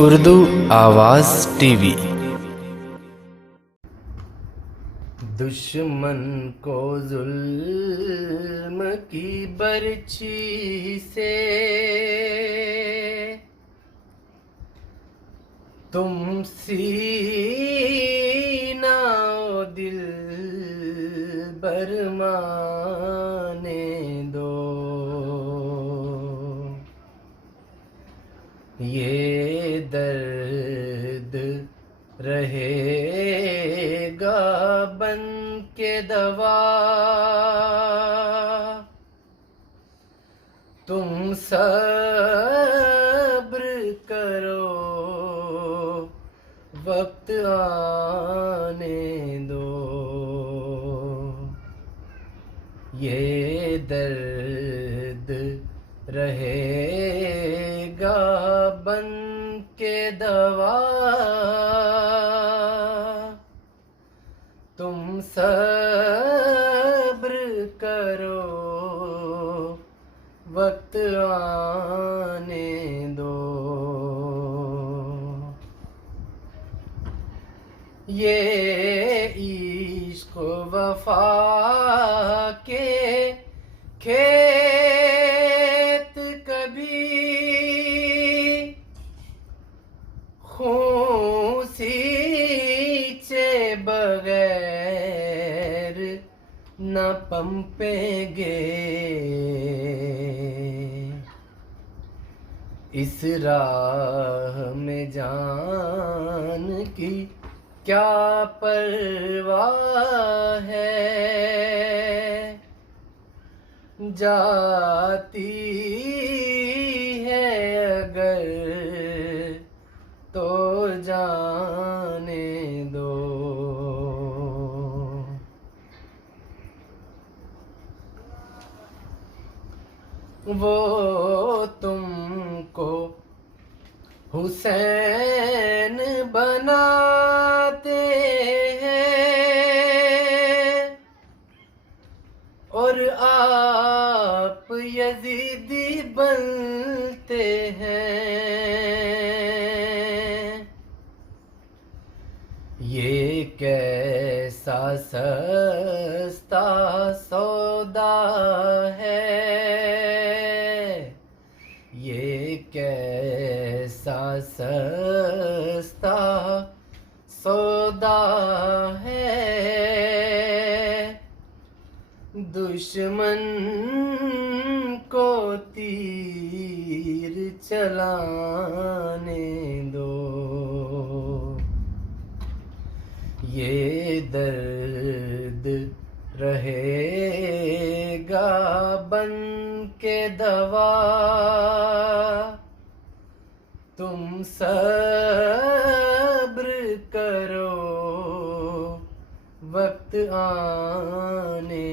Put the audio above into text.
उर्दू आवाज़ टीवी। दुश्मन को जुल्म की बर्छी से तुम सीना ओ दिल बरमाने दो। ये दर्द रहेगा बन के दवा, तुम सब्र करो वक्त आने दो। ये दर्द रहेगा बन के दवा, तुम सब्र करो वक्त आने दो। ये इश्क वफा के खेत कभी खून सींचे बगैर न पंपेंगे। इस राह में जान की क्या परवाह है, जाती है अगर तो जाने दो। वो तुमको हुसैन बनाते हैं और आप यजीदी बनते हैं। ये कैसा सस्ता सौदा है, ये कैसा सस्ता सौदा है। दुश्मन को तीर चलाने दो। ये दर्द रहेगा बन के दवा, तुम सब्र करो वक्त आने